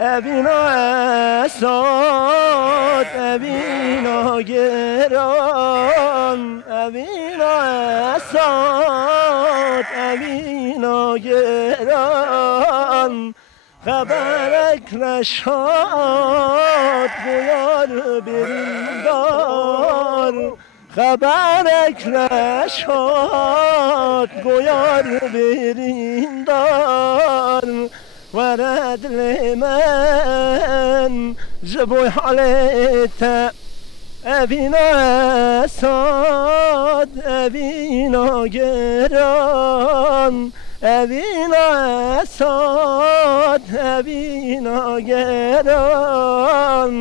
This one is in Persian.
اوینا اساد اوینا گران اوینا اساد اوینا گران خبرک رشاد گویار بریندار خبرک رشاد گویار بریندار ورد لمن جبوی حالت اوینا اساد اوینا گران اوینا اساد اوینا گران